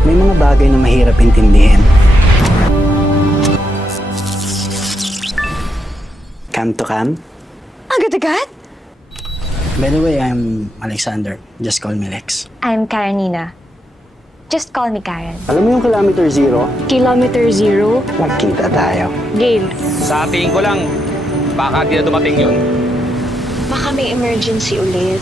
May mga bagay na mahirap intindihin. Cam to cam? Agad-agad? By the way, I'm Alexander. Just call me Lex. I'm Karenina. Just call me Karen. Alam mo yung kilometer zero? Kilometer zero? Magkita tayo. Game. Sa tingin ko lang, baka di na dumating yun. Baka may emergency ulit.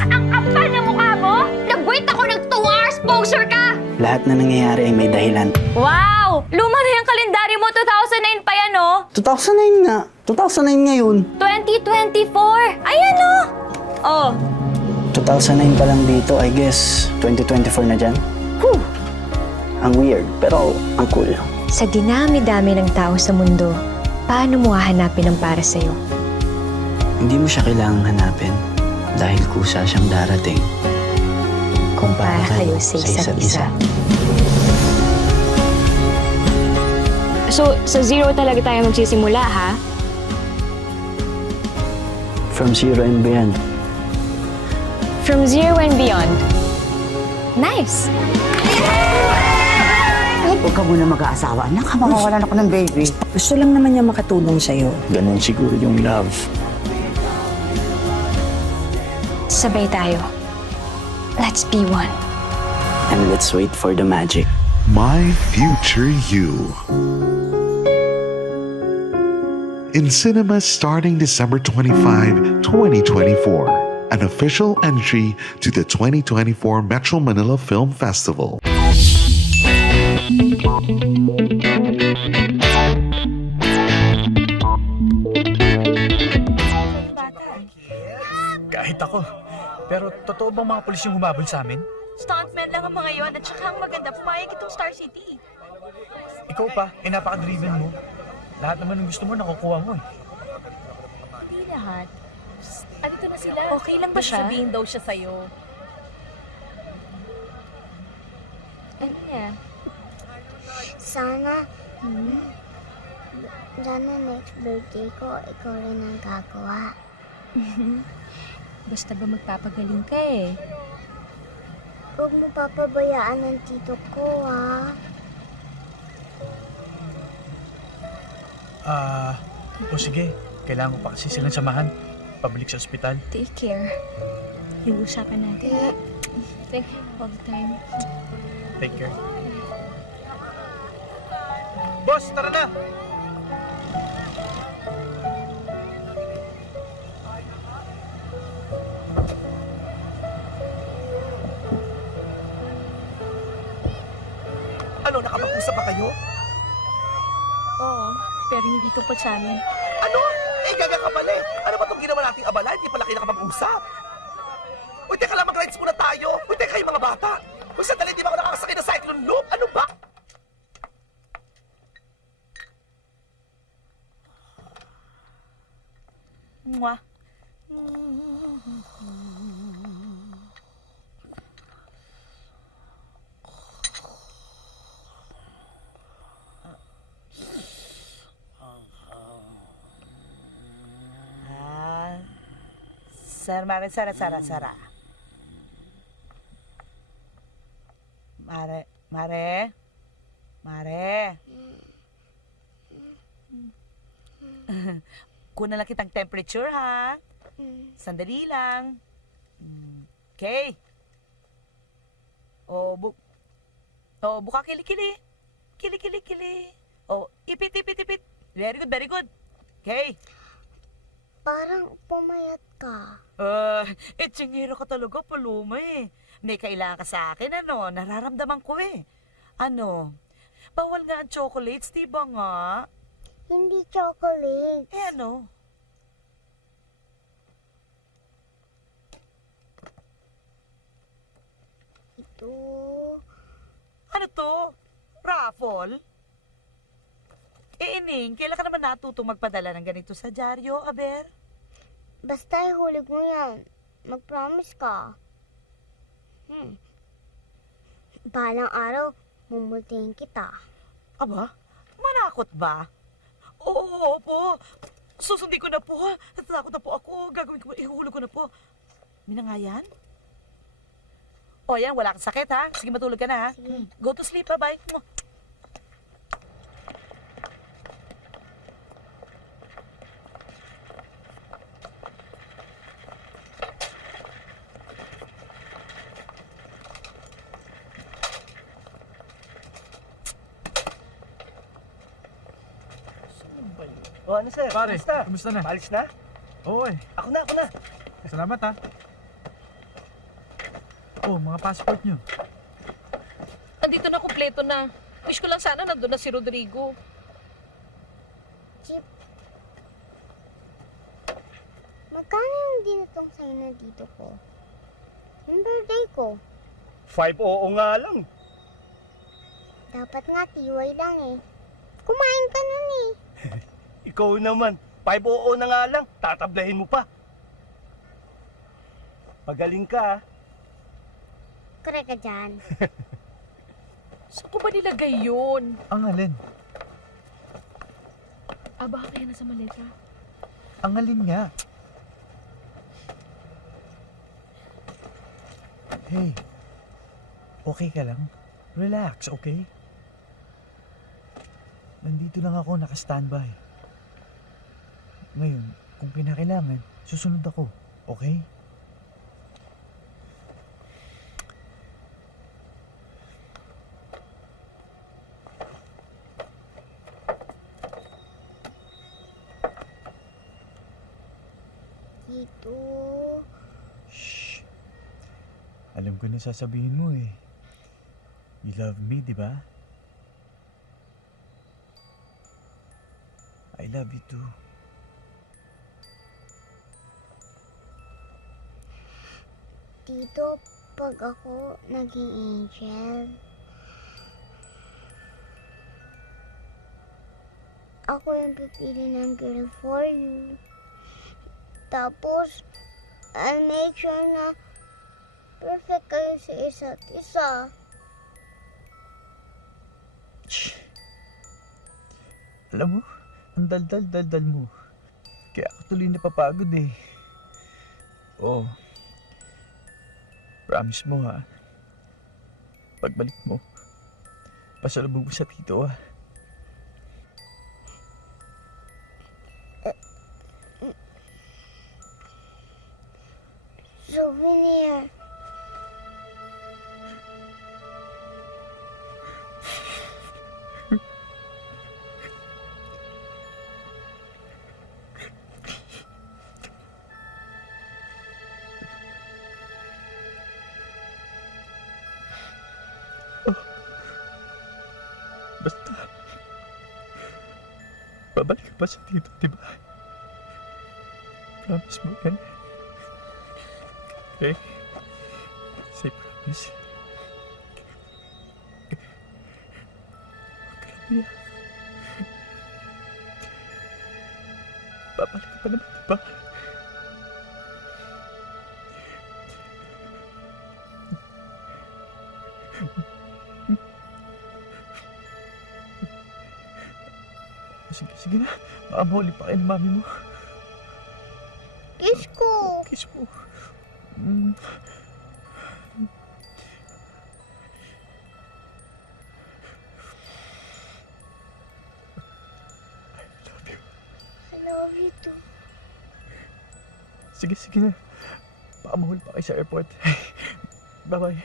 Ang kapal na mukha mo! Nag-wait ako ng 2 hours, poser ka! Lahat na nangyayari ay may dahilan. Wow! Luma na yung kalendaryo mo, 2009 pa yan, oh! 2009 nga. 2009 ngayon. 2024! Ayan, oh! Oh, 2009 pa lang dito, I guess 2024 na dyan. Whew! Ang weird, pero ang cool. Sa dinami-dami ng tao sa mundo, paano mo hahanapin ang para sa'yo? Hindi mo siya kailangang hanapin dahil kusa siyang darating. Kung para kayo sa isa't isa. So, sa zero talaga tayo magsisimula, ha? From zero and beyond. From zero and beyond. Nice! Huwag ka muna mag-aasawa. Anak, makawalan ako ng baby. Gusto lang naman niya makatulong sa'yo. Ganun siguro yung love. Sabay tayo. Let's be one. And let's wait for the magic. My Future You. In cinemas starting December 25, 2024. An official entry to the 2024 Metro Manila Film Festival. Kahit ako. Pero totoo bang mga pulis yung humabol sa amin? stuntman lang ang mga yon at saka ang maganda, pumayag itong Star City. Ikaw pa, napaka-driven mo. Lahat naman ng gusto mo, nakukuha mo eh. Hindi lahat. Andito na sila. Okay lang ba siya? Sabihin daw siya sa'yo. Ano niya? Sana, sana next birthday ko, ikaw rin ang gagawa. Basta ba magpapagaling ka eh. Huwag mo papabayaan ng tito ko, ha? O sige. Kailangan ko pa kasi silang samahan. Pabalik sa ospital. Take care. Yung usapan natin. Thank you all the time. Take care. Boss, tara na! Ano, nakapag-usap pa kayo? Oo, pero hindi tungkol sa amin. Ano? Eh, gaga ka pala eh. Ano ba itong ginawa nating abala? Hindi pala kayo nakapag-usap. Uy, teka lang, mag-rides muna tayo. Uy, teka kayo mga bata. Uy, sandali, di ba ako nakakasakay ng cyclone loop? Ano ba? Mwah. Sara, Mare. Kuna lang kitang temperature, ha? Sandali lang. Okay. Buka kili-kili. Kili-kili-kili. Ipit. Very good. Okay. Parang pumayat ka. Tsingiro ka talaga, Paloma eh. May kailangan ka sa akin, ano? Nararamdaman ko eh. Ano? Bawal nga ang chocolates, di ba nga? Hindi chocolate. Eh ano? Ito. Ano to? Raffle? Ining, kailan ka naman natutong magpadala ng ganito sa dyaryo, Aber? Basta ihulog mo yan. Mag-promise ka. Balang araw, mumultihin kita. Aba, manakot ba? Oo po. Susundin ko na po. Natatakot na po ako. Gagawin ko, ihulog ko na po. Mina nga yan? O yan, wala kang sakit ha. Sige, matulog ka na ha. Go to sleep, bye-bye. O ano sir? Pare, Kamusta? kamusta na? Alis na? Oo eh. Ako na. Salamat ha. Oh, mga passport nyo. Andito na, kumpleto na. Wish ko lang sana nandun na si Rodrigo. Chip. Magkano yung dinatong sa'yo na dito ko? Yung birthday ko. 5-oo nga lang. Dapat nga tiway lang eh. Kumain ka nun eh. Ikaw naman. 5-oo na nga lang. Tatablahin mo pa. Pagaling ka, ha? Kore ka dyan. Saan ko ba nilagay yun? Ang alin? Baka kaya nasa maleta. Ang alin nga? Hey. Okay ka lang? Relax, okay? Nandito lang ako, naka-standby. Ngayon, kung kinakailangan, susunod ako, okay? Tito. Shh. Alam ko na sasabihin mo eh. You love me, di ba? I love you too. Tito, pag ako naging angel, ako yung pipili ng girl for you. Tapos, I'll make sure na perfect kayo sa isa't isa. Shh. Alam mo, ang daldal-daldal mo. Kaya ako tuloy napapagod eh. Oh. Promise mo ha. Pagbalik mo, pasalubong mo sa tito ha. Souvenir. Basta, babalik ka pa sa tito, di ba? Promise mo yan. Okay? Say promise. Huwag ka lang umiyak. Babalik ka pa naman, di ba? Sige na. Baka mahuli pa kayo ng mami mo. Kiss ko. Kiss mo. I love you too. Sige na. Baka mahuli pa kayo sa airport. Bye-bye.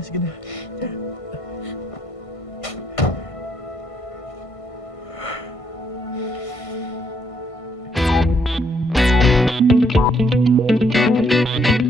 Sige na. Thank you.